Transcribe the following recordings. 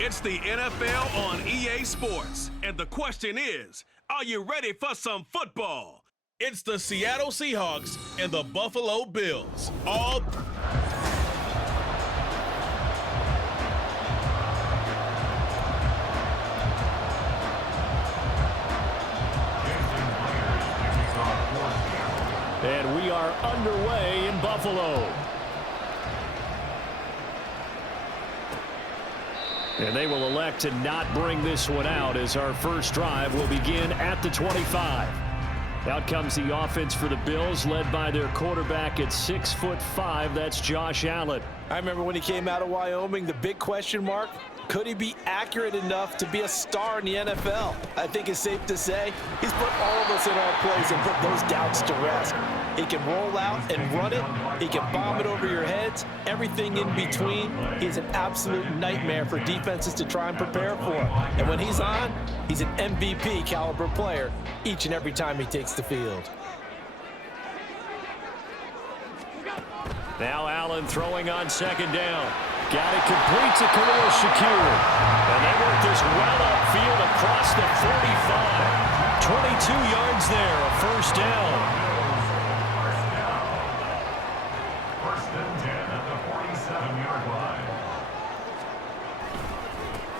It's the NFL on EA Sports, and the question is, are you ready for some football? It's the Seattle Seahawks and the Buffalo Bills. And we are underway in Buffalo. And they will elect to not bring this one out as our first drive will begin at the 25. Out comes the offense for the Bills, led by their quarterback at 6'5". That's Josh Allen. I remember when he came out of Wyoming, the big question mark, could he be accurate enough to be a star in the NFL? I think it's safe to say he's put all of us in our place and put those doubts to rest. He can roll out and run it. He can bomb it over your heads. Everything in between. He's an absolute nightmare for defenses to try and prepare for. And when he's on, he's an MVP caliber player each and every time he takes the field. Now Allen throwing on second down. Got it complete to Khalil Shakir. And they work this well upfield across the 45. 22 yards there, a first down. First and 10 at the 47-yard line.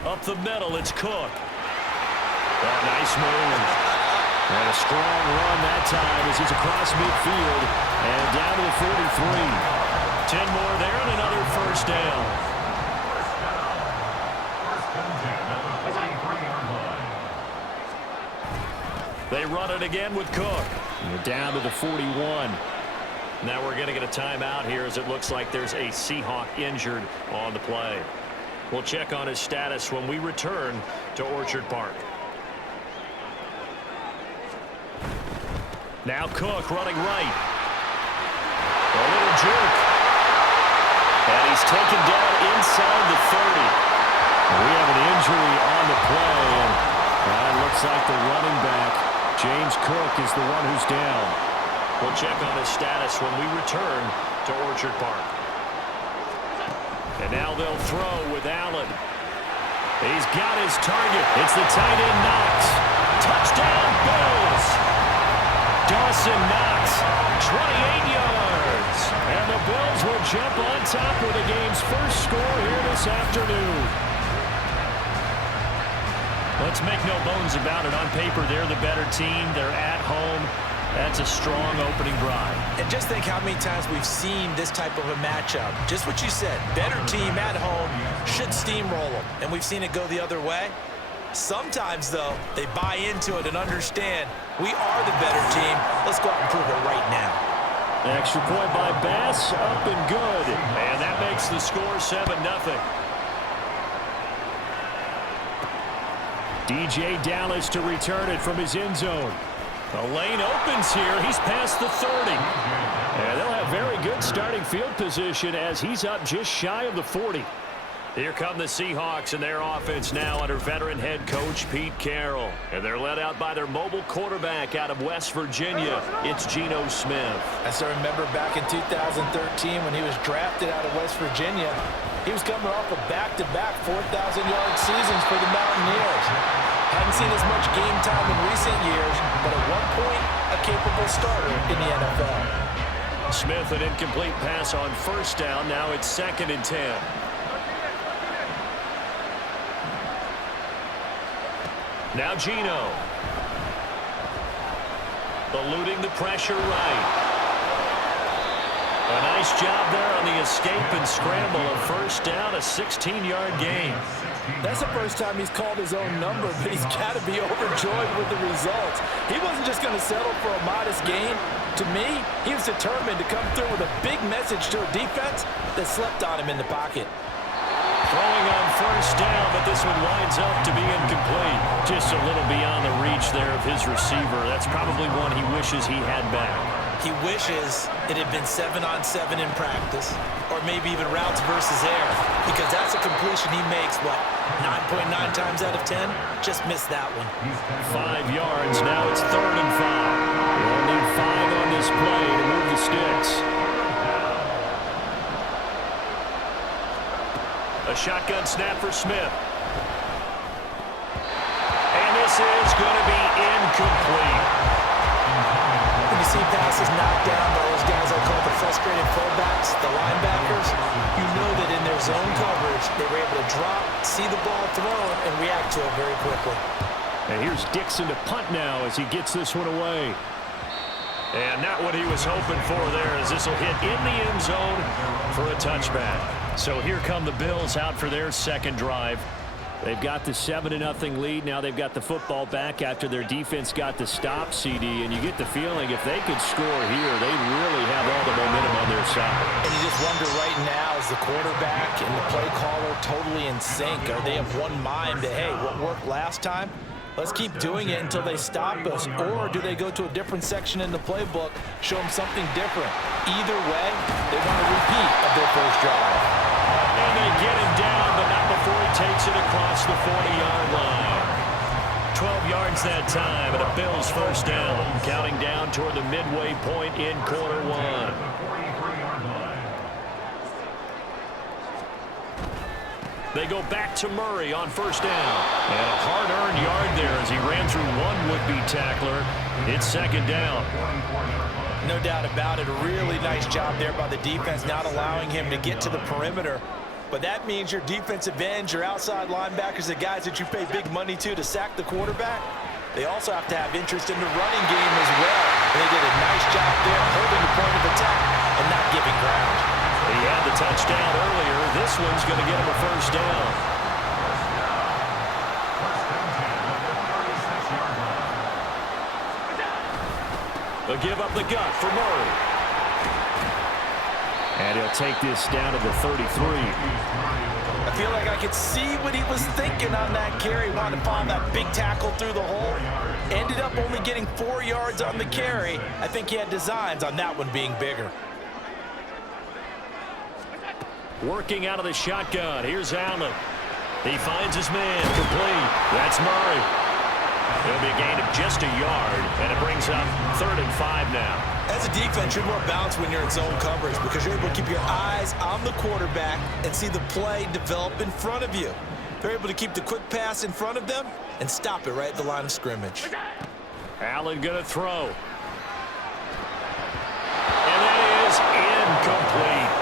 Up the middle, it's Cook. Oh, nice move. And a strong run that time as he's across midfield and down to the 43. 10 more there and another first down. First and 10 at the 43-yard line. They run it again with Cook. And we're down to the 41. Now we're going to get a timeout here as it looks like there's a Seahawk injured on the play. We'll check on his status when we return to Orchard Park. Now Cook running right. A little jerk. And he's taken down inside the 30. We have an injury on the play. And it looks like the running back, James Cook, is the one who's down. We'll check on his status when we return to Orchard Park. And now they'll throw with Allen. He's got his target. It's the tight end Knox. Touchdown Bills. Dawson Knox, 28 yards. And the Bills will jump on top with the game's first score here this afternoon. Let's make no bones about it. On paper, they're the better team. They're at home. That's a strong opening drive. And just think how many times we've seen this type of a matchup. Just what you said, better team at home should steamroll them. And we've seen it go the other way. Sometimes, though, they buy into it and understand we are the better team. Let's go out and prove it right now. Extra point by Bass, up and good. And that makes the score 7-0. DJ Dallas to return it from his end zone. The lane opens here. He's past the 30. And they'll have very good starting field position as he's up just shy of the 40. Here come the Seahawks and their offense now under veteran head coach Pete Carroll. And they're led out by their mobile quarterback out of West Virginia. It's Geno Smith. As I remember back in 2013 when he was drafted out of West Virginia, he was coming off of back-to-back 4,000-yard seasons for the Mountaineers. Hadn't seen as much game time in recent years, but at one point, a capable starter in the NFL. Smith, an incomplete pass on first down. Now it's 2nd and 10. Now Geno. Eluding the pressure right. A nice job there on the escape and scramble. A first down, a 16-yard gain. That's the first time he's called his own number, but he's got to be overjoyed with the results. He wasn't just going to settle for a modest gain. To me, he was determined to come through with a big message to a defense that slept on him in the pocket. Throwing on first down, but this one winds up to be incomplete. Just a little beyond the reach there of his receiver. That's probably one he wishes he had back. He wishes it had been 7-on-7 in practice, or maybe even routes versus air, because that's a completion he makes, what, 9.9 times out of 10? Just missed that one. 5 yards. Now it's 3rd and 5. They'll need 5 on this play to move the sticks. A shotgun snap for Smith. And this is going to be incomplete. When you see passes knocked down by those guys I call the frustrated fullbacks, the linebackers, you know that in their zone coverage, they were able to drop, see the ball thrown, and react to it very quickly. And here's Dixon to punt now as he gets this one away. And not what he was hoping for there, as this will hit in the end zone for a touchback. So here come the Bills out for their second drive. They've got the 7-0 lead. Now they've got the football back after their defense got the stop, CD. And you get the feeling if they could score here, they really have all the momentum on their side. And you just wonder right now, is the quarterback and the play caller totally in sync? Are they of one mind that, hey, what worked last time? Let's keep doing it until they stop us. Or do they go to a different section in the playbook, show them something different? Either way, they want a repeat of their first drive. And they get him down, but not before he takes it across the 40-yard line. 12 yards that time, and a Bills first down. Counting down toward the midway point in quarter one. They go back to Murray on first down. And a hard-earned yard there as he ran through one would-be tackler. It's second down. No doubt about it. A really nice job there by the defense, not allowing him to get to the perimeter. But that means your defensive ends, your outside linebackers, the guys that you pay big money to sack the quarterback, they also have to have interest in the running game as well. And they did a nice job there holding the point of attack and not giving ground. He had the touchdown earlier. This one's going to get him a first down. They'll give up the gut for Murray. And he'll take this down to the 33. I feel like I could see what he was thinking on that carry. Wanted to find that big tackle through the hole. Ended up only getting 4 yards on the carry. I think he had designs on that one being bigger. Working out of the shotgun. Here's Allen. He finds his man. Complete. That's Murray. It'll be a gain of just a yard, and it brings up 3rd and 5 now. As a defense, you're more balanced when you're in zone coverage because you're able to keep your eyes on the quarterback and see the play develop in front of you. They're able to keep the quick pass in front of them and stop it right at the line of scrimmage. Allen going to throw. And that is incomplete.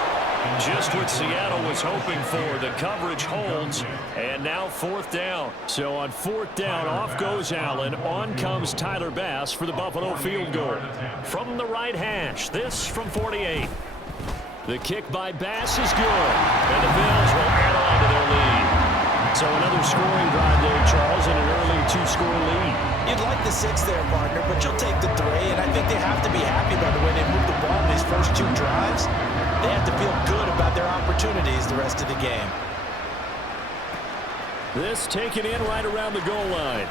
Just what Seattle was hoping for. The coverage holds, and now 4th down. So on 4th down, off goes Allen. On comes Tyler Bass for the Buffalo field goal. From the right hash, this from 48. The kick by Bass is good, and the Bills will add on to their lead. So another scoring drive there, Charles, and an early 2-score lead. You'd like the 6 there, partner, but you'll take the 3, and I think they have to be happy by the way they moved the ball in these first 2 drives. They have to feel good about their opportunities the rest of the game. This taken in right around the goal line.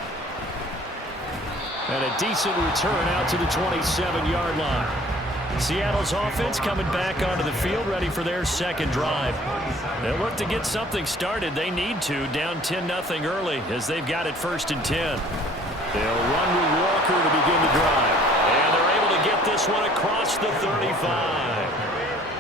And a decent return out to the 27-yard line. Seattle's offense coming back onto the field, ready for their second drive. They'll look to get something started. They need to, down 10-0 early, as they've got it 1st and 10. They'll run with Walker to begin the drive. And they're able to get this one across the 35.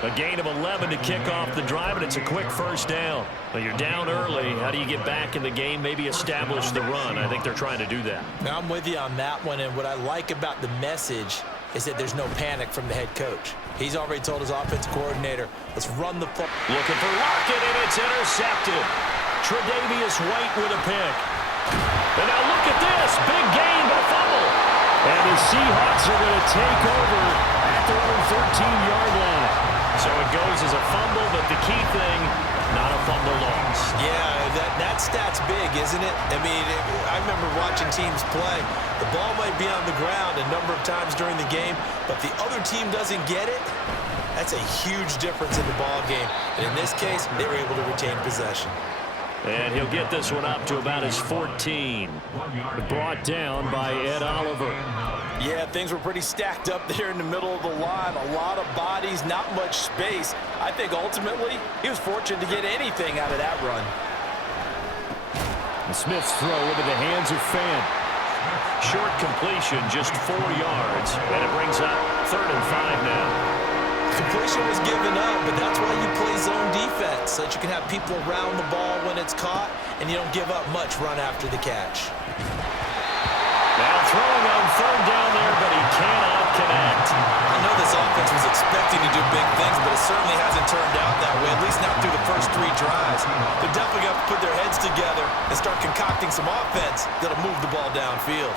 A gain of 11 to kick off the drive, and it's a quick first down. But you're down early. How do you get back in the game, maybe establish the run? I think they're trying to do that. Now, I'm with you on that one, and what I like about the message is that there's no panic from the head coach. He's already told his offensive coordinator, let's run the football. Looking for Lockett, and it's intercepted. Tre'Davious White with a pick. And now look at this. Big gain, but a fumble. And the Seahawks are going to take over at their own 13-yard line. So it goes as a fumble, but the key thing, not a fumble loss. Yeah, that stat's big, isn't it? I mean, I remember watching teams play. The ball might be on the ground a number of times during the game, but the other team doesn't get it. That's a huge difference in the ball game. And in this case, they were able to retain possession. And he'll get this one up to about his 14. Brought down by Ed Oliver. Yeah, things were pretty stacked up there in the middle of the line. A lot of bodies, not much space. I think ultimately he was fortunate to get anything out of that run. And Smith's throw into the hands of Fan. Short completion, just 4 yards. And it brings up 3rd and 5 now. Completion was given up, but that's why you play zone defense, so that you can have people around the ball when it's caught, and you don't give up much run after the catch. Now throwing on 3rd down there, but he cannot connect. I know this offense was expecting to do big things, but it certainly hasn't turned out that way, at least not through the first 3 drives. They're definitely going to put their heads together and start concocting some offense that'll move the ball downfield.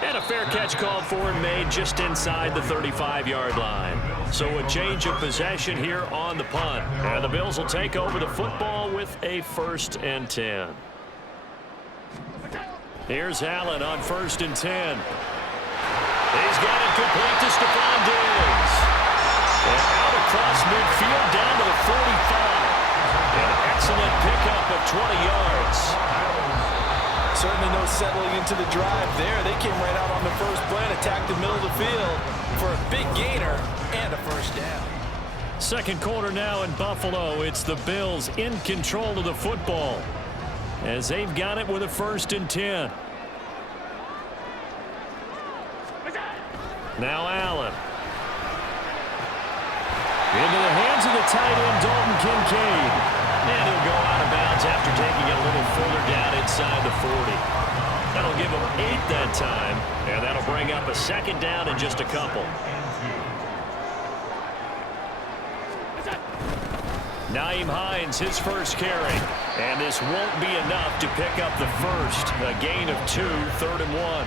And a fair catch called for and made just inside the 35-yard line. So a change of possession here on the punt. And the Bills will take over the football with a 1st and 10. Here's Allen on 1st and 10. He's got it complete to Stephon Diggs. And out across midfield down to the 45. An excellent pickup of 20 yards. Certainly no settling into the drive there. They came right out on the first play and attacked the middle of the field for a big gainer and a 1st down. Second quarter now in Buffalo. It's the Bills in control of the football as they've got it with a 1st and 10. Now Allen. Into the hands of the tight end, Dalton Kincaid. And he'll go out of bounds after taking it a little further down inside the 40. That'll give him 8 that time, and that'll bring up a 2nd down and just a couple. Nyheim Hines, his first carry. And this won't be enough to pick up the first. A gain of 2, 3rd and 1.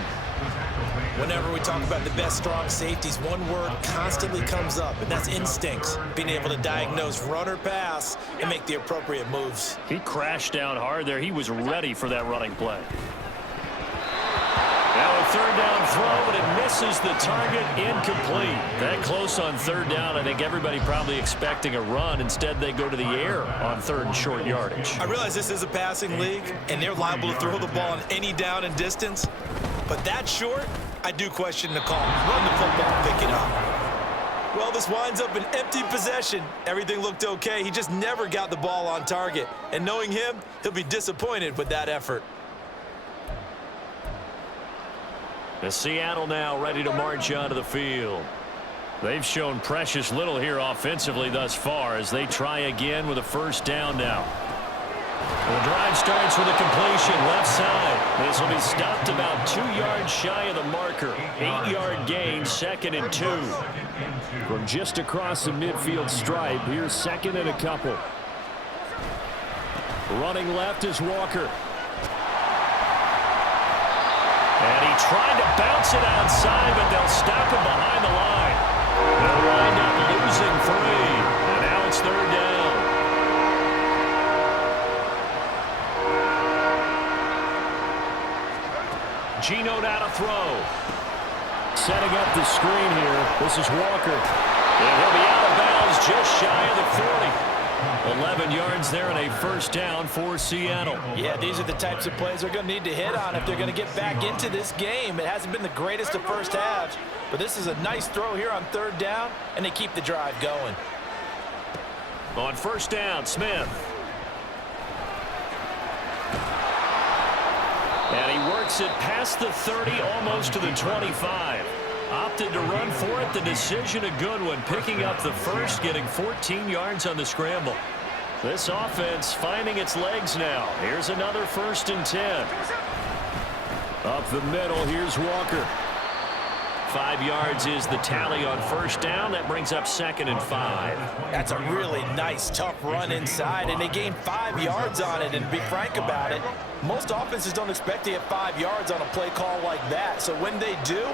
Whenever we talk about the best strong safeties, one word constantly comes up, and that's instincts. Being able to diagnose run or pass and make the appropriate moves. He crashed down hard there. He was ready for that running play. Now a 3rd down throw, but it misses the target, incomplete. That close on 3rd down, I think everybody probably expecting a run. Instead, they go to the air on 3rd and short yardage. I realize this is a passing league, and they're liable to throw the ball on any down and distance. But that short, I do question the call. Run the football, pick it up. Well, this winds up an empty possession. Everything looked okay. He just never got the ball on target. And knowing him, he'll be disappointed with that effort. The Seattle now ready to march onto the field. They've shown precious little here offensively thus far as they try again with a 1st down now. The drive starts with a completion left side. This will be stopped about 2 yards shy of the marker. 8-yard gain, 2nd and 2. From just across the midfield stripe, here's 2nd and a couple. Running left is Walker. And he tried to bounce it outside, but they'll stop him behind the line. They'll wind up losing 3. And now it's 3rd down. Geno now to throw. Setting up the screen here. This is Walker. And he'll be out of bounds just shy of the 40. 11 yards there and a 1st down for Seattle. Yeah, these are the types of plays they're going to need to hit on if they're going to get back into this game. It hasn't been the greatest of first halves, but this is a nice throw here on 3rd down, and they keep the drive going. On 1st down, Smith. And he works it past the 30, almost to the 25. Opted to run for it. The decision a good one. Picking up the first, getting 14 yards on the scramble. This offense finding its legs now. Here's another 1st and 10. Up the middle, here's Walker. 5 yards is the tally on 1st down. That brings up 2nd and 5. That's a really nice, tough run inside, and they gained 5 yards on it. And to be frank about it, most offenses don't expect to get 5 yards on a play call like that. So when they do,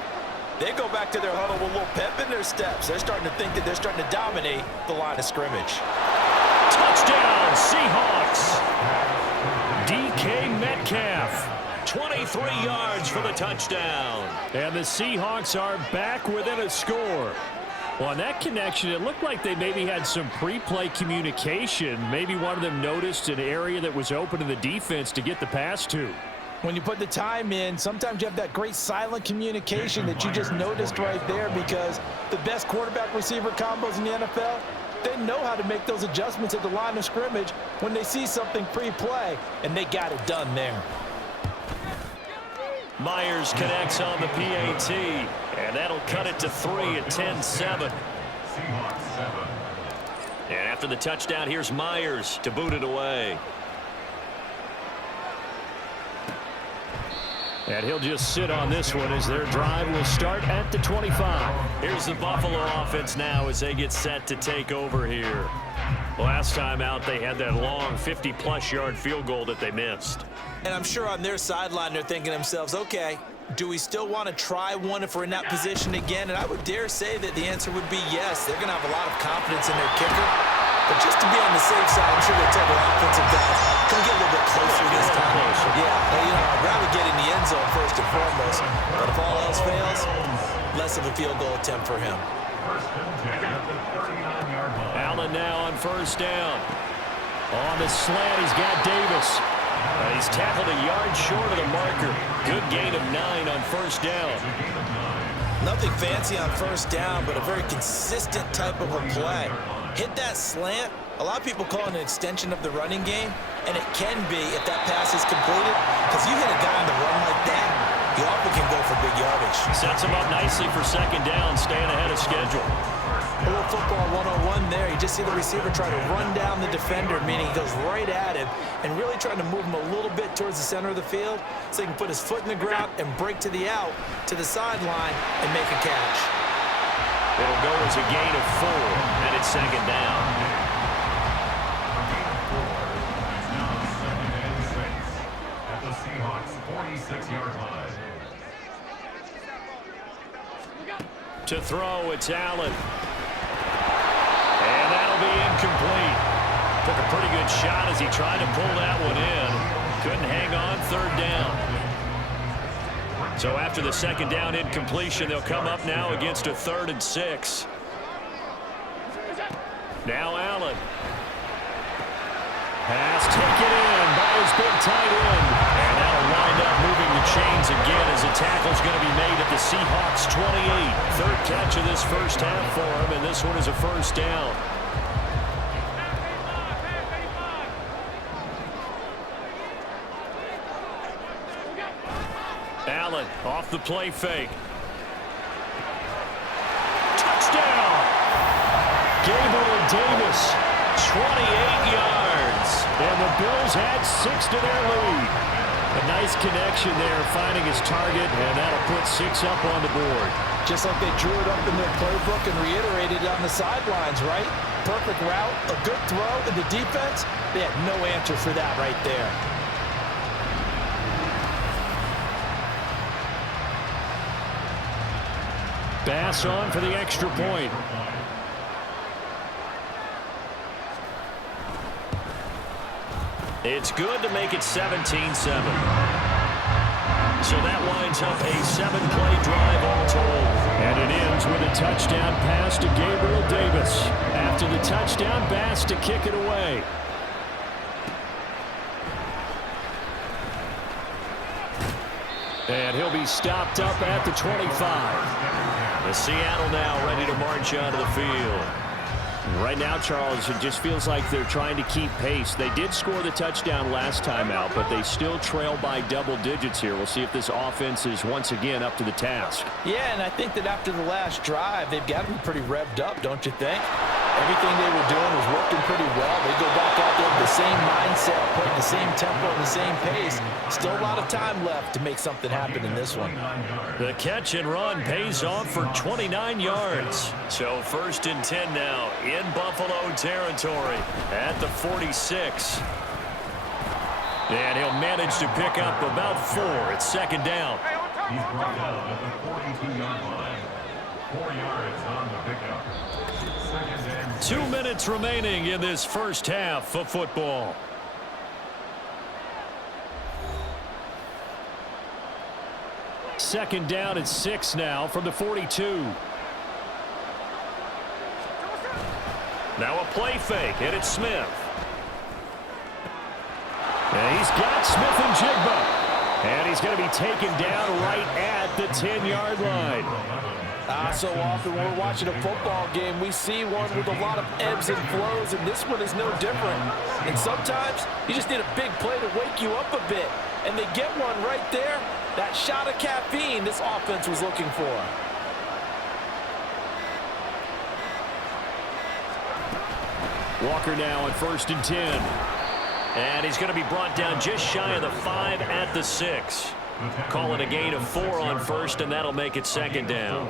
They go back to their huddle with a little pep in their steps. They're starting to think that they're starting to dominate the line of scrimmage. Touchdown, Seahawks. DK Metcalf. 23 yards for the touchdown. And the Seahawks are back within a score. Well, on that connection, it looked like they maybe had some pre-play communication. Maybe one of them noticed an area that was open to the defense to get the pass to. When you put the time in, sometimes you have that great silent communication that you just noticed right there, because the best quarterback-receiver combos in the NFL, they know how to make those adjustments at the line of scrimmage when they see something pre-play, and they got it done there. Myers connects on the PAT, and that'll cut it to 3 at 10-7. And after the touchdown, here's Myers to boot it away. And he'll just sit on this one as their drive will start at the 25. Here's the Buffalo offense now as they get set to take over here. Last time out, they had that long 50-plus yard field goal that they missed. And I'm sure on their sideline they're thinking to themselves, okay, do we still want to try one if we're in that position again? And I would dare say that the answer would be yes. They're going to have a lot of confidence in their kicker. But just to be on the safe side, I'm sure they tell their offensive guys, can we get a little bit closer this time? Yeah, I'd rather get in the end zone first and foremost. But if all else fails, less of a field goal attempt for him. Allen now on first down. On the slant, he's got Davis. He's tackled a yard short of the marker. Good gain of 9 on first down. Nothing fancy on first down, but a very consistent type of a play. Hit that slant. A lot of people call it an extension of the running game, and it can be if that pass is completed, because you hit a guy on the run like that, he often can go for big yardage. Sets him up nicely for second down, staying ahead of schedule. A little football 101 there. You just see the receiver try to run down the defender, meaning he goes right at him and really trying to move him a little bit towards the center of the field so he can put his foot in the ground and break to the out, to the sideline, and make a catch. It'll go as a gain of 4, and it's second down. At the Seahawks 46-yard line. To throw, it's Allen. And that'll be incomplete. Took a pretty good shot as he tried to pull that one in. Couldn't hang on third down. So after the second down incompletion, they'll come up now against a 3rd and 6. Now Allen. Pass taken in by his big tight end. And that'll wind up moving the chains again as a tackle's going to be made at the Seahawks 28. Third catch of this first half for him, and this one is a first down. Allen off the play fake. Touchdown! Gabriel Davis, 28 yards. And the Bills add 6 to their lead. A nice connection there, finding his target, and that'll put 6 up on the board. Just like they drew it up in their playbook and reiterated it on the sidelines, right? Perfect route, a good throw, and the defense, they had no answer for that right there. Bass on for the extra point. It's good to make it 17-7. So that winds up a 7-play drive all told. And it ends with a touchdown pass to Gabriel Davis. After the touchdown, Bass to kick it away. And he'll be stopped up at the 25. The Seattle now ready to march onto the field. Right now, Charles, it just feels like they're trying to keep pace. They did score the touchdown last time out, but they still trail by double digits here. We'll see if this offense is once again up to the task. Yeah, and I think that after the last drive, they've got to be pretty revved up, don't you think? Everything they were doing was working pretty well. They go back out there with the same mindset, putting the same tempo and the same pace. Still a lot of time left to make something happen in this one. The catch and run pays off for 29 yards. So 1st and 10 now in Buffalo territory at the 46. And he'll manage to pick up about 4 at second down. He's brought down at the 42-yard line. 4 yards on the pickup. 2nd and 6. 2 minutes remaining in this first half of football. Second down and 6 now from the 42. Now a play fake, and it's Smith. And he's got Smith and Jigba. And he's going to be taken down right at the 10-yard line. So often when we're watching a football game, we see one with a lot of ebbs and flows, and this one is no different. And sometimes you just need a big play to wake you up a bit. And they get one right there. That shot of caffeine this offense was looking for. Walker now on 1st and 10. And he's going to be brought down just shy of the 5 at the 6. Call it a gain of 4 on 1st, and that'll make it 2nd down.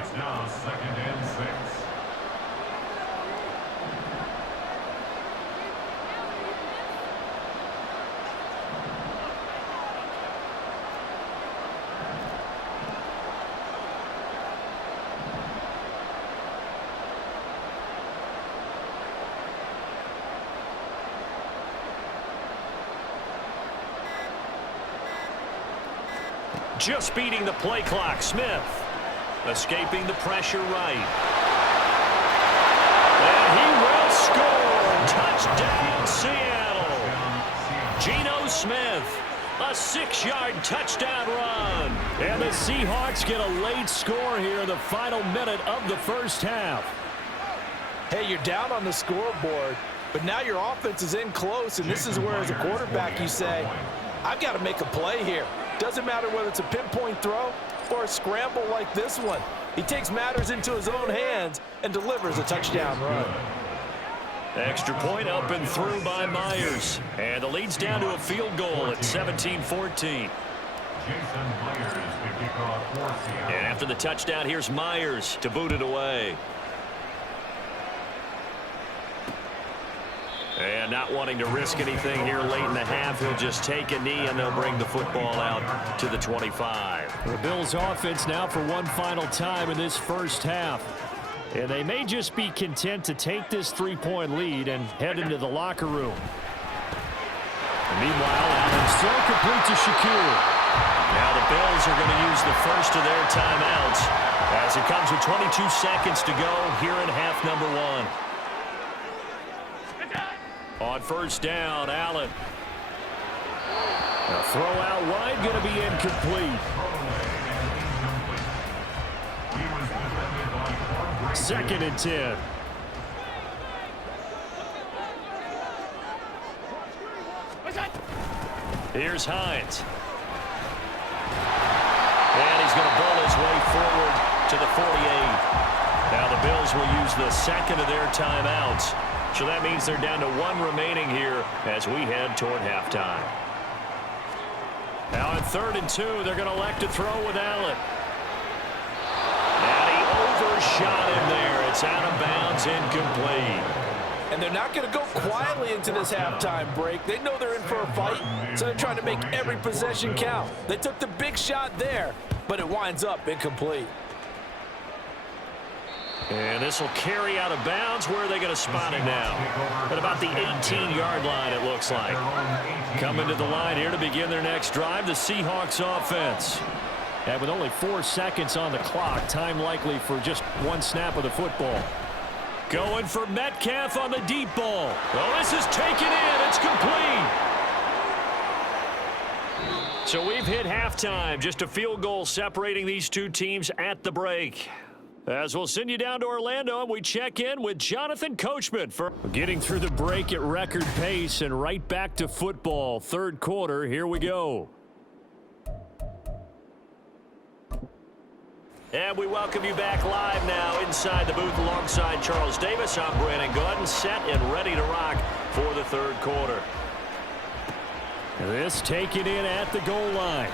It's now 2nd and 6. Just beating the play clock. Smith escaping the pressure right. And he will score. Touchdown, Seattle. Geno Smith, a 6-yard touchdown run. And the Seahawks get a late score here in the final minute of the first half. Hey, you're down on the scoreboard, but now your offense is in close, and this is where, as a quarterback, you say, I've got to make a play here. Doesn't matter whether it's a pinpoint throw or a scramble like this one. He takes matters into his own hands and delivers a touchdown run. Extra point up and through by Myers. And the lead's down to a field goal at 17-14. And after the touchdown, here's Myers to boot it away. And not wanting to risk anything here late in the half, he'll just take a knee and they'll bring the football out to the 25. The Bills offense now for one final time in this first half. And they may just be content to take this 3-point lead and head into the locker room. And meanwhile, Allen's throw complete to Shakir. Now the Bills are going to use the first of their timeouts as it comes with 22 seconds to go here in half number 1. On first down, Allen. A throw out wide, going to be incomplete. 2nd and 10. Here's Hines. And he's going to bowl his way forward to the 48. Now the Bills will use the second of their timeouts. So that means they're down to 1 remaining here as we head toward halftime. Now on 3rd and 2, they're going to elect to throw with Allen. And he overshot him there. It's out of bounds, incomplete. And they're not going to go quietly into this halftime break. They know they're in for a fight, so they're trying to make every possession count. They took the big shot there, but it winds up incomplete. And this will carry out of bounds. Where are they going to spot it now? At about the 18-yard line, it looks like. Coming to the line here to begin their next drive, the Seahawks offense. And with only 4 seconds on the clock, time likely for just 1 snap of the football. Going for Metcalf on the deep ball. Oh, this is taken in. It's complete. So we've hit halftime. Just a field goal separating these two teams at the break. As we'll send you down to Orlando, and we check in with Jonathan Coachman for getting through the break at record pace and right back to football. 3rd quarter, here we go. And we welcome you back live now inside the booth alongside Charles Davis. I'm Brandon Gordon, set and ready to rock for the 3rd quarter. This taken in at the goal line.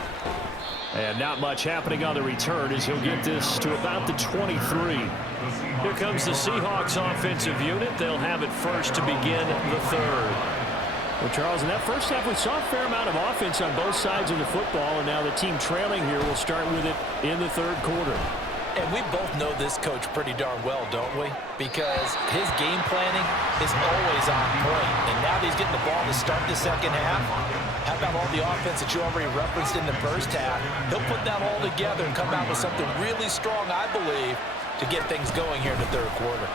And not much happening on the return as he'll get this to about the 23. Here comes the Seahawks offensive unit. They'll have it first to begin the 3rd. Well, Charles, in that first half, we saw a fair amount of offense on both sides of the football, and now the team trailing here will start with it in the 3rd quarter. And we both know this coach pretty darn well, don't we? Because his game planning is always on point. And now that he's getting the ball to start the second half, how about all the offense that you already referenced in the first half? He'll put that all together and come out with something really strong, I believe, to get things going here in the third quarter.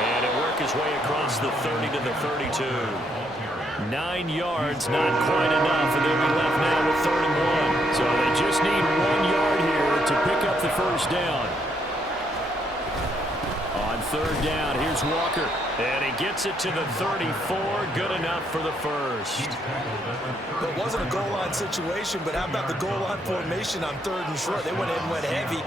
And he'll work his way across the 30 to the 32. 9 yards, not quite enough, and they'll be left now with 31. So they just need 1 yard here to pick up the first down. On third down, here's Walker. And he gets it to the 34. Good enough for the first. It wasn't a goal line situation, but how about the goal line formation on third and short? They went in and went heavy.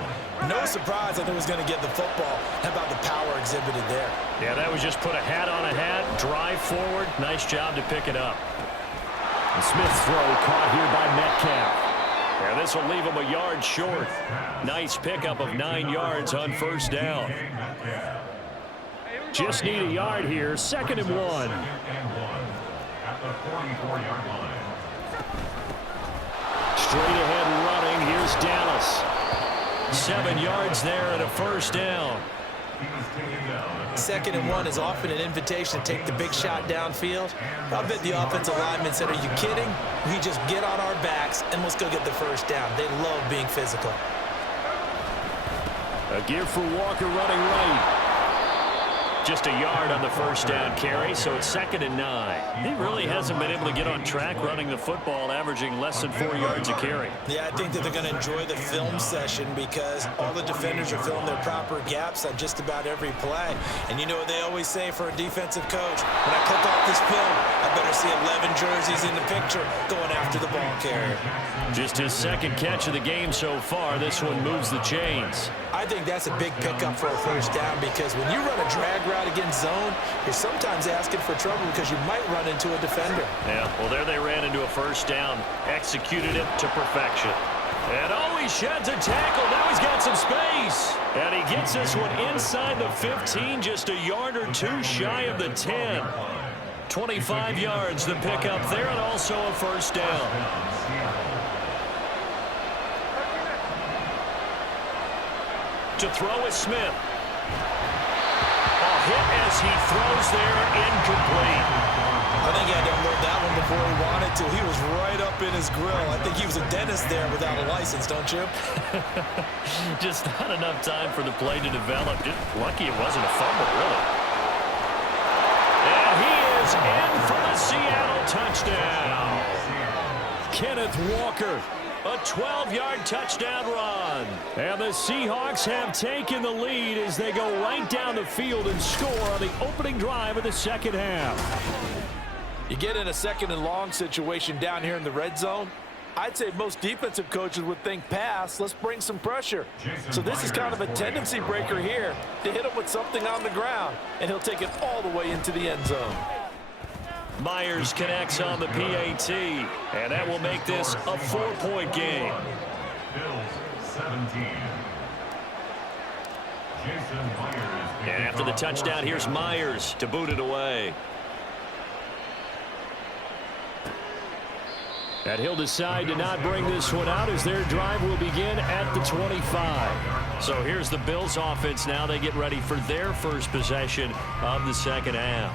No surprise that they was going to get the football. How about the power exhibited there? Yeah, that was just put a hat on a hat, drive forward. Nice job to pick it up. And Smith's throw caught here by Metcalf. Yeah, this will leave him a yard short. Nice pickup of 9 yards on first down. Just need a yard here. 2nd and 1. At the 44-yard line. Straight ahead running. Here's Dallas. 7 yards there and a first down. 2nd and 1 is often an invitation to take the big shot downfield. I bet the offensive lineman said, are you kidding? We just get on our backs and let's go get the first down. They love being physical. A give for Walker running right. Just a yard on the first down carry, so it's 2nd and 9. He really hasn't been able to get on track running the football, averaging less than 4 yards a carry. Yeah, I think that they're going to enjoy the film session because all the defenders are filling their proper gaps on just about every play. And you know what they always say for a defensive coach? When I click off this film, I better see 11 jerseys in the picture going after the ball carrier. Just his 2nd catch of the game so far. This one moves the chains. I think that's a big pickup for a first down because when you run a drag route against zone, you're sometimes asking for trouble because you might run into a defender. Yeah, well, there they ran into a first down. Executed it to perfection. And oh, he sheds a tackle. Now he's got some space. And he gets this one inside the 15, just a yard or two shy of the 10. 25 yards the pickup there, and also a first down. To throw is Smith. A hit as he throws there, incomplete. I think he had to unload that one before he wanted to. He was right up in his grill. I think he was a dentist there without a license, don't you? Just not enough time for the play to develop. Just lucky it wasn't a fumble, really. And he is in for the Seattle touchdown. Kenneth Walker. A 12-yard touchdown run. And the Seahawks have taken the lead as they go right down the field and score on the opening drive of the second half. You get in a 2nd and long situation down here in the red zone, I'd say most defensive coaches would think pass, let's bring some pressure. So this is kind of a tendency breaker here to hit him with something on the ground, and he'll take it all the way into the end zone. Myers connects on the PAT, and that will make this a 4-point game. Bills 17. And after the touchdown, here's Myers to boot it away. And he'll decide to not bring this one out as their drive will begin at the 25. So here's the Bills offense now. They get ready for their first possession of the second half.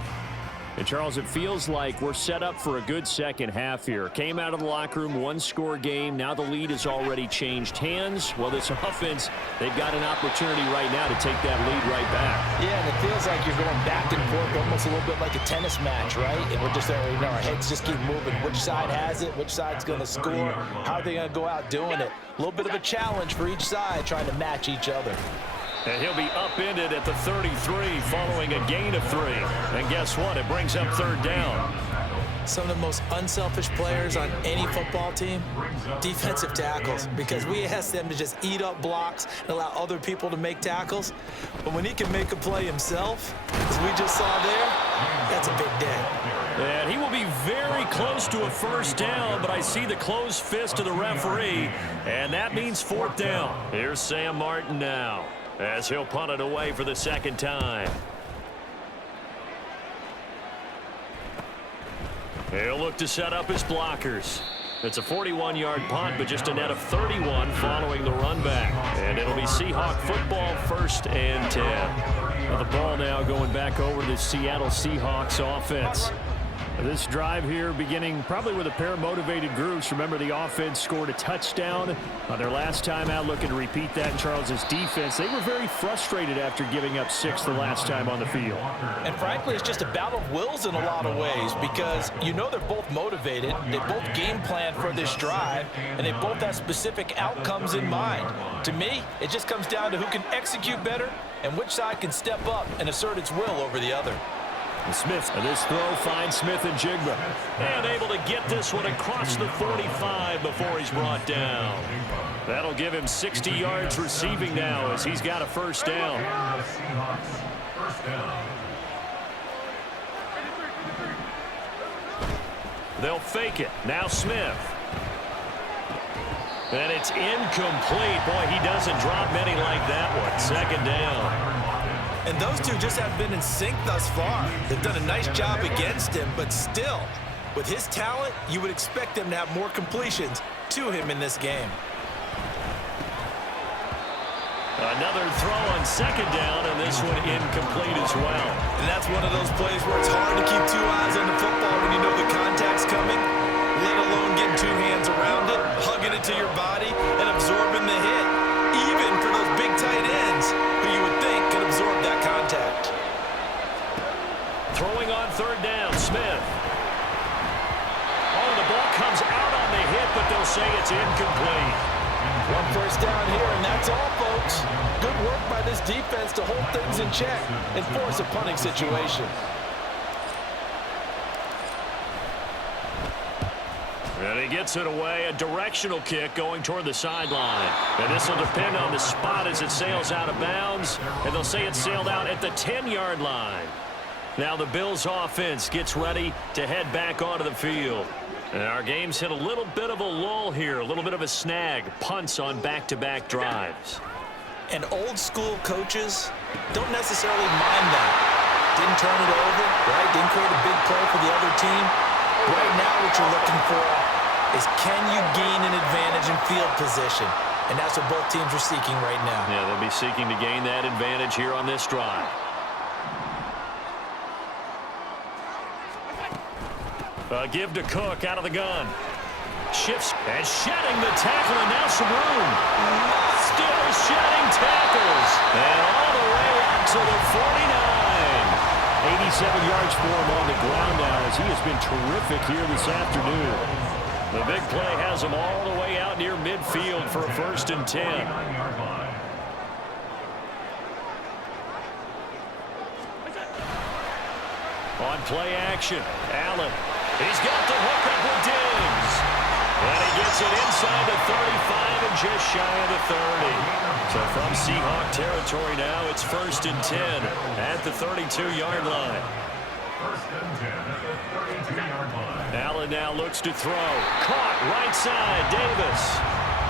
And, Charles, it feels like we're set up for a good second half here. Came out of the locker room, 1-score game. Now the lead has already changed hands. Well, this offense, they've got an opportunity right now to take that lead right back. Yeah, and it feels like you're going back and forth almost a little bit like a tennis match, right? And we're just there, you know, our heads just keep moving. Which side has it? Which side's going to score? How are they going to go out doing it? A little bit of a challenge for each side trying to match each other. And he'll be upended at the 33 following a gain of 3. And guess what? It brings up third down. Some of the most unselfish players on any football team, defensive tackles, because we ask them to just eat up blocks and allow other people to make tackles. But when he can make a play himself, as we just saw there, that's a big day. And he will be very close to a first down, but I see the closed fist of the referee, and that means 4th down. Here's Sam Martin now, as he'll punt it away for the second time. He'll look to set up his blockers. It's a 41-yard punt, but just a net of 31 following the run back. And it'll be Seahawk football, 1st and 10. Well, the ball now going back over to the Seattle Seahawks offense. This drive here beginning probably with a pair of motivated groups. Remember, the offense scored a touchdown on their last time out, looking to repeat that in Charles' defense. They were very frustrated after giving up 6 the last time on the field. And frankly, it's just a battle of wills in a lot of ways because you know they're both motivated, they both game plan for this drive, and they both have specific outcomes in mind. To me, it just comes down to who can execute better and which side can step up and assert its will over the other. Smith, and this throw finds Smith and Jigba. And able to get this one across the 45 before he's brought down. That'll give him 60 yards receiving now as he's got a 1st down. They'll fake it. Now Smith. And it's incomplete. Boy, he doesn't drop many like that one. 2nd down. And those two just have been in sync thus far. They've done a nice job against him, but still, with his talent, you would expect them to have more completions to him in this game. Another throw on 2nd down, and this one incomplete as well. And that's one of those plays where it's hard to keep 2 eyes on the football when you know the contact's coming, let alone getting 2 hands around it, hugging it to your body, and absorbing the hit, even for those big tight ends who you would think could absorb that contact. Throwing on 3rd down, Smith. Oh, the ball comes out on the hit, but they'll say it's incomplete. 1 first down here, and that's all, folks. Good work by this defense to hold things in check and force a punting situation. And he gets it away, a directional kick going toward the sideline. And this will depend on the spot as it sails out of bounds. And they'll say it sailed out at the 10-yard line. Now the Bills offense gets ready to head back onto the field. And our game's hit a little bit of a lull here, a little bit of a snag. Punts on back-to-back drives. And old-school coaches don't necessarily mind that. Didn't turn it over, right? Didn't create a big play for the other team. Right now what you're looking for is can you gain an advantage in field position? And that's what both teams are seeking right now. Yeah, they'll be seeking to gain that advantage here on this drive. Give to Cook out of the gun. Shifts and shedding the tackle, and now some room. Still shedding tackles. And all the way up to the 49. 87 yards for him on the ground now as he has been terrific here this afternoon. The big play has him all the way out near midfield for a 1st and 10. On play action, Allen. He's got the hook up with Diggs. And he gets it inside the 35 and just shy of the 30. So from Seahawk territory now, it's 1st and 10 at the 32-yard line. 1st and 10 at the 32-yard line. Allen now looks to throw. Caught right side, Davis.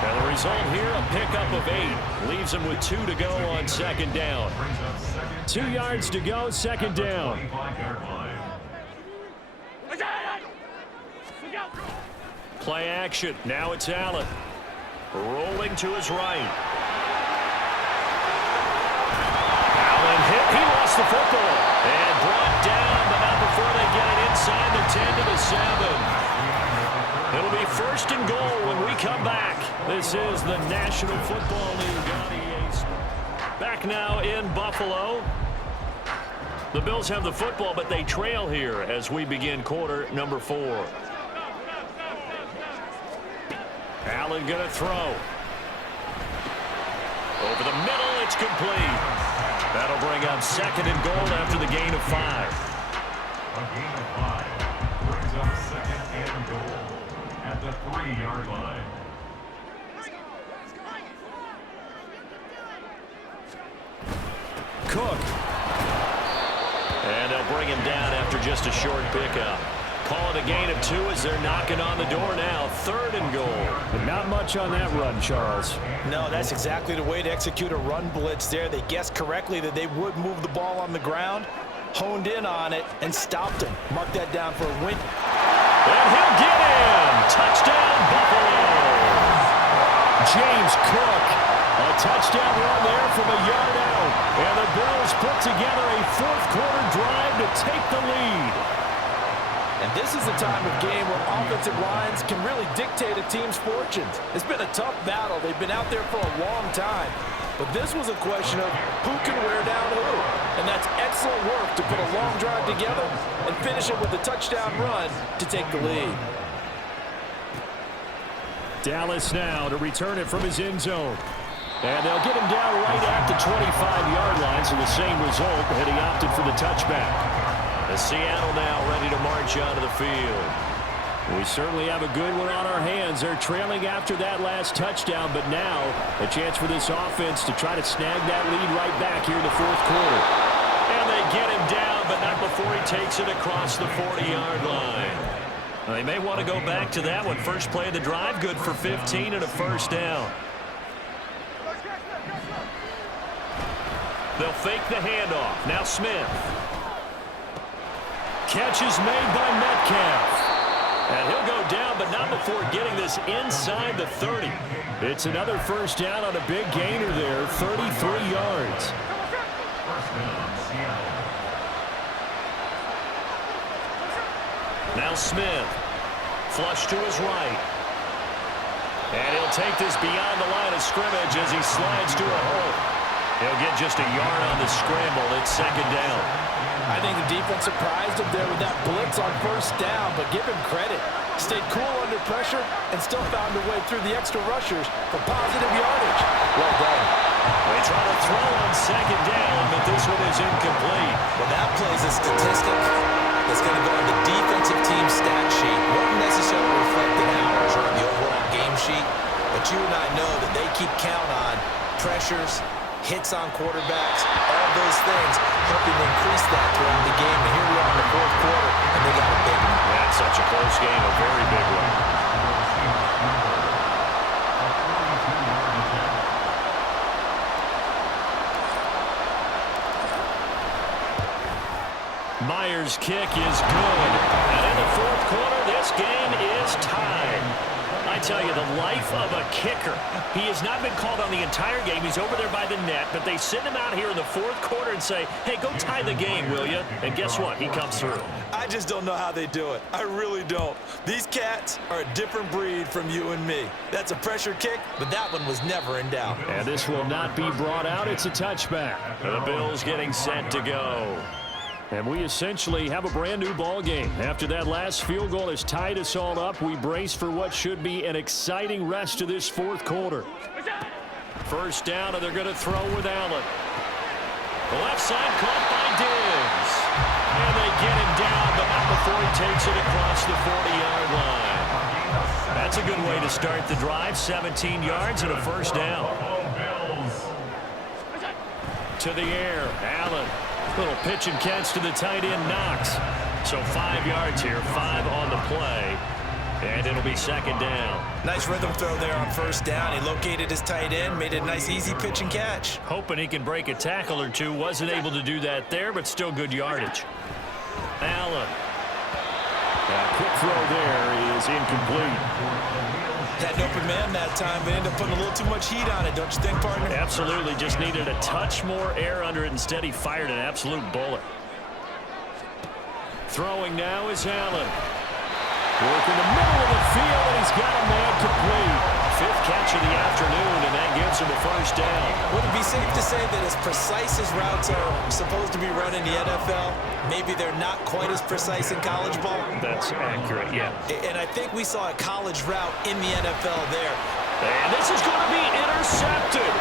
And the result here, a pickup of 8. Leaves him with 2 to go on 2nd down. 2 yards to go, 2nd down. Play action. Now it's Allen. Rolling to his right. Allen hit. He lost the football. And brought down, but not before they get it inside the 10 to the 7. It'll be 1st and goal when we come back. This is the National Football League on EA Sports. Back now in Buffalo. The Bills have the football, but they trail here as we begin quarter number 4. Allen going to throw. Over the middle, it's complete. That'll bring up 2nd and goal after the gain of 5. A gain of 5 brings up 2nd and goal at the 3-yard line. Cook. And they'll bring him down after just a short pickup. Call it a gain of 2 as they're knocking on the door now. 3rd and goal. But not much on that run, Charles. No, that's exactly the way to execute a run blitz there. They guessed correctly that they would move the ball on the ground, honed in on it, and stopped him. Mark that down for a win. And he'll get in. Touchdown, Buffalo. James Cook. A touchdown run there from a yard out. And the Bills put together a fourth-quarter drive to take the lead. And this is a time of game where offensive lines can really dictate a team's fortunes. It's been a tough battle. They've been out there for a long time. But this was a question of who can wear down who. And that's excellent work to put a long drive together and finish it with a touchdown run to take the lead. Dallas now to return it from his end zone. And they'll get him down right at the 25-yard line, so the same result, and he opted for the touchback. The Seattle now ready to march onto the field. We certainly have a good one on our hands. They're trailing after that last touchdown, but now a chance for this offense to try to snag that lead right back here in the fourth quarter. And they get him down, but not before he takes it across the 40-yard line. Well, they may want to go back to that one. First play of the drive, good for 15 and a first down. They'll fake the handoff. Now Smith. Catch is made by Metcalf. And he'll go down, but not before getting this inside the 30. It's another first down on a big gainer there, 33 yards. Now Smith. Flush to his right. And he'll take this beyond the line of scrimmage as he slides to a hole. He'll get just a yard on the scramble. It's second down. I think the defense surprised him there with that blitz on first down, but give him credit. Stayed cool under pressure and still found a way through the extra rushers for positive yardage. Well done. They try to throw on second down, but this one is incomplete. Well, that plays a statistic that's going to go on the defensive team stat sheet. Won't necessarily reflect in ours or in the overall game sheet, but you and I know that they keep count on pressures, hits on quarterbacks, all those things, helping to increase that throughout the game. And here we are in the fourth quarter, and they got a big one. That's such a close game, a very big one. Myers' kick is good. And in the fourth quarter, this game is tied. I tell you, the life of a kicker. He has not been called on the entire game. He's over there by the net, but they send him out here in the fourth quarter and say, hey, go tie the game, will you? And guess what? He comes through. I just don't know how they do it. I really don't. These cats are a different breed from you and me. That's a pressure kick, but that one was never in doubt. And this will not be brought out. It's a touchback. The Bills getting set to go. And we essentially have a brand new ball game. After that last field goal has tied us all up, we brace for what should be an exciting rest of this fourth quarter. First down, and they're going to throw with Allen. The left side caught by Diggs. And they get him down, but not before he takes it across the 40-yard line. That's a good way to start the drive. 17 yards and a first down. To the air, Allen. Little pitch and catch to the tight end, Knox. So 5 yards here, 5 on the play. And it'll be second down. Nice rhythm throw there on first down. He located his tight end, made it a nice easy pitch and catch. Hoping he can break a tackle or two. Wasn't able to do that there, but still good yardage. Allen. A quick throw there is incomplete. Had an open man that time, but ended up putting a little too much heat on it, don't you think, partner? Absolutely. Just needed a touch more air under it. Instead, he fired an absolute bullet. Throwing now is Allen. Work in the middle of the field, and he's got a man complete. Fifth catch of the afternoon, and that gives him a first down. Would it be safe to say that as precise as routes are supposed to be run in the NFL, maybe they're not quite as precise in college ball? That's accurate, yeah. And I think we saw a college route in the NFL there. And this is going to be intercepted.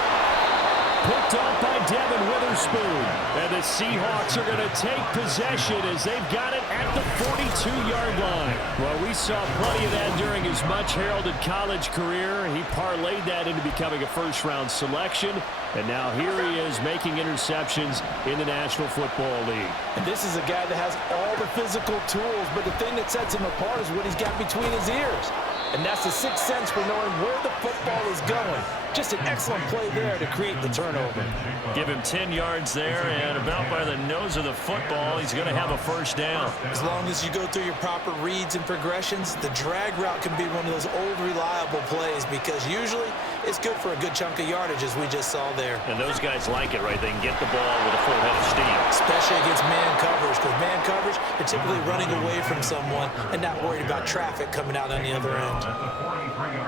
Picked off by Devin Witherspoon. And the Seahawks are going to take possession as they've got it at the 42-yard line. Well, we saw plenty of that during his much-heralded college career. He parlayed that into becoming a first-round selection. And now here he is making interceptions in the National Football League. And this is a guy that has all the physical tools, but the thing that sets him apart is what he's got between his ears. And that's the sixth sense for knowing where the football is going. Just an excellent play there to create the turnover. Give him 10 yards there, and about by the nose of the football, he's going to have a first down. As long as you go through your proper reads and progressions, the drag route can be one of those old reliable plays because usually it's good for a good chunk of yardage, as we just saw there. And those guys like it, right? They can get the ball with a full head of steam. Especially against man coverage, because man coverage, they're typically running away from someone and not worried about traffic coming out on the other end.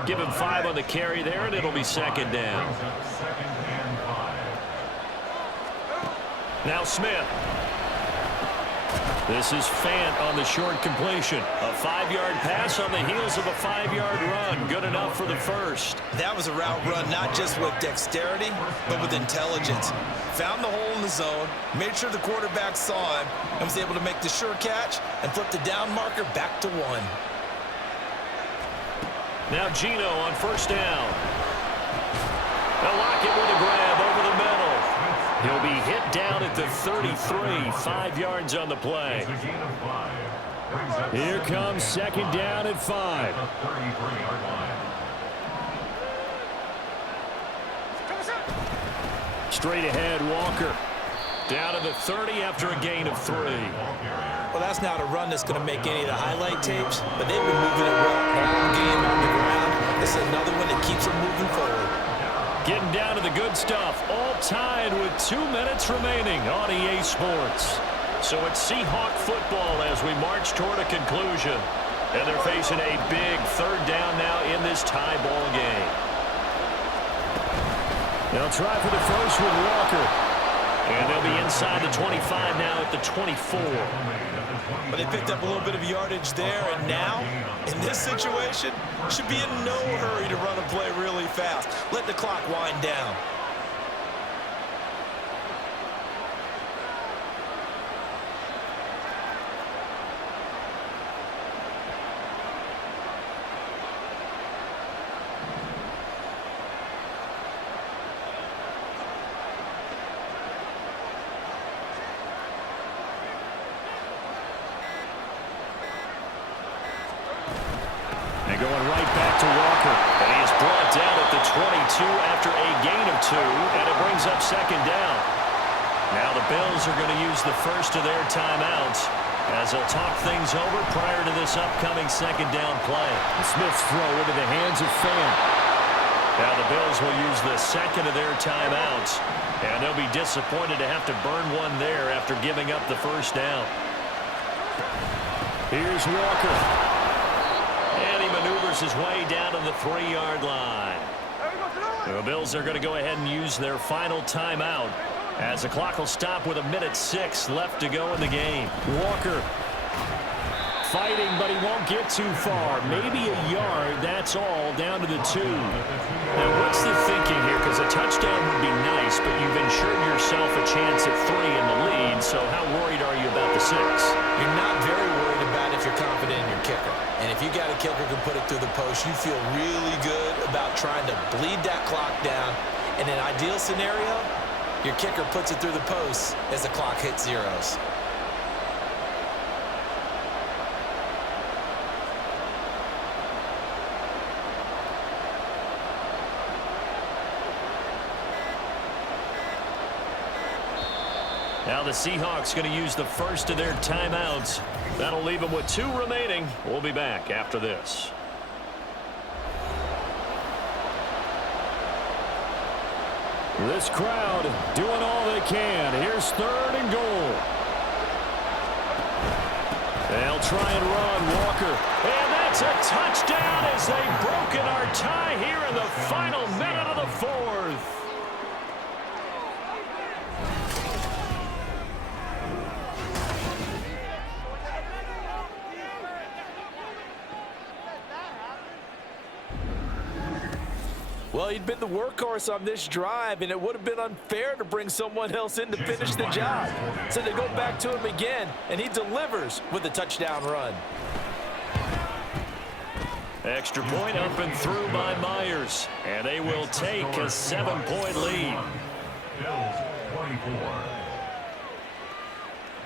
Give him 5 on the carry there, and it'll be second down. Now Smith. This is Fant on the short completion. A 5-yard pass on the heels of a 5-yard run. Good enough for the first. That was a route run not just with dexterity, but with intelligence. Found the hole in the zone, made sure the quarterback saw him, and was able to make the sure catch and flip the down marker back to 1. Now Gino on first down. They'll lock it with a grab over the middle. He'll be hit down at the 33, 5 yards on the play. Here comes second down at 5. Straight ahead, Walker. Down to the 30 after a gain of 3. Well, that's not a run that's going to make any of the highlight tapes, but they've been moving it well all game on the ground. This is another one that keeps them moving forward. Getting down to the good stuff, all tied with 2 minutes remaining on EA Sports. So it's Seahawk football as we march toward a conclusion. And they're facing a big third down now in this tie ball game. They'll try for the first with Walker. And they'll be inside the 25 now at the 24. But they picked up a little bit of yardage there, and now, in this situation, should be in no hurry to run a play really fast. Let the clock wind down. And going right back to Walker. And he is brought down at the 22 after a gain of 2, and it brings up second down. Now the Bills are going to use the first of their timeouts as they'll talk things over prior to this upcoming second down play. Smith's throw into the hands of Fant. Now the Bills will use the second of their timeouts, and they'll be disappointed to have to burn one there after giving up the first down. Here's Walker. And he maneuvers his way down to the 3-yard line. The Bills are going to go ahead and use their final timeout as the clock will stop with 1:06 left to go in the game. Walker fighting, but he won't get too far. Maybe a yard, that's all, down to the 2. Now, what's the thinking here? Because a touchdown would be nice, but you've ensured yourself a chance at 3 in the lead, so how worried are you about the 6? You're not very worried about if you're confident in your kicker. And if you got a kicker who can put it through the post, you feel really good about trying to bleed that clock down. In an ideal scenario, your kicker puts it through the post as the clock hits zeros. Now the Seahawks going to use the first of their timeouts. That'll leave them with 2 remaining. We'll be back after this. This crowd doing all they can. Here's 3rd and goal. They'll try and run Walker. And that's a touchdown as they've broken our tie here in the final minute of the 4th. Well, he'd been the workhorse on this drive, and it would have been unfair to bring someone else in to finish the job. So they go back to him again, and he delivers with a touchdown run. Extra point up and through by Myers, and they will take a 7-point lead. Bills 24.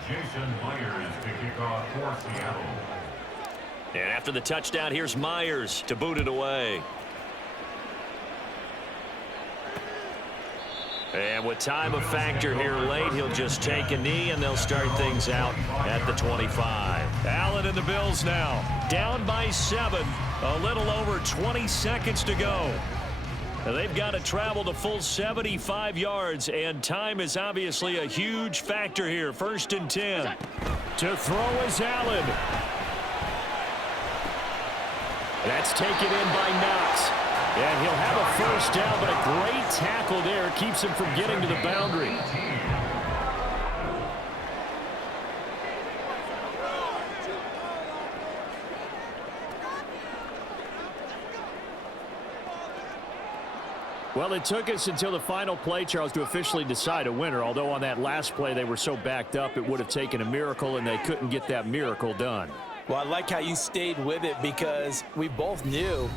Jason Myers to kick off for Seattle. And after the touchdown, here's Myers to boot it away. And with time a factor here late, he'll just take a knee, and they'll start things out at the 25. Allen and the Bills now down by 7. A little over 20 seconds to go. Now they've got to travel the full 75 yards, and time is obviously a huge factor here. 1st and 10. To throw is Allen. That's taken in by Knox. And he'll have a 1st down, but a great tackle there keeps him from getting to the boundary. Well, it took us until the final play, Charles, to officially decide a winner, although on that last play they were so backed up it would have taken a miracle, and they couldn't get that miracle done. Well, I like how you stayed with it because we both knew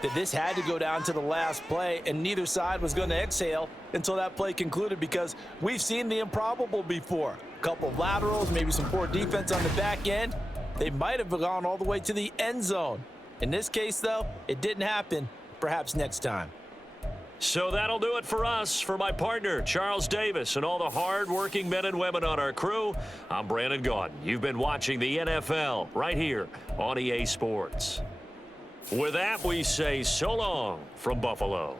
that this had to go down to the last play, and neither side was going to exhale until that play concluded, because we've seen the improbable before. A couple of laterals, maybe some poor defense on the back end. They might have gone all the way to the end zone. In this case, though, it didn't happen. Perhaps next time. So that'll do it for us. For my partner, Charles Davis, and all the hard-working men and women on our crew, I'm Brandon Gaudin. You've been watching the NFL right here on EA Sports. With that, we say so long from Buffalo.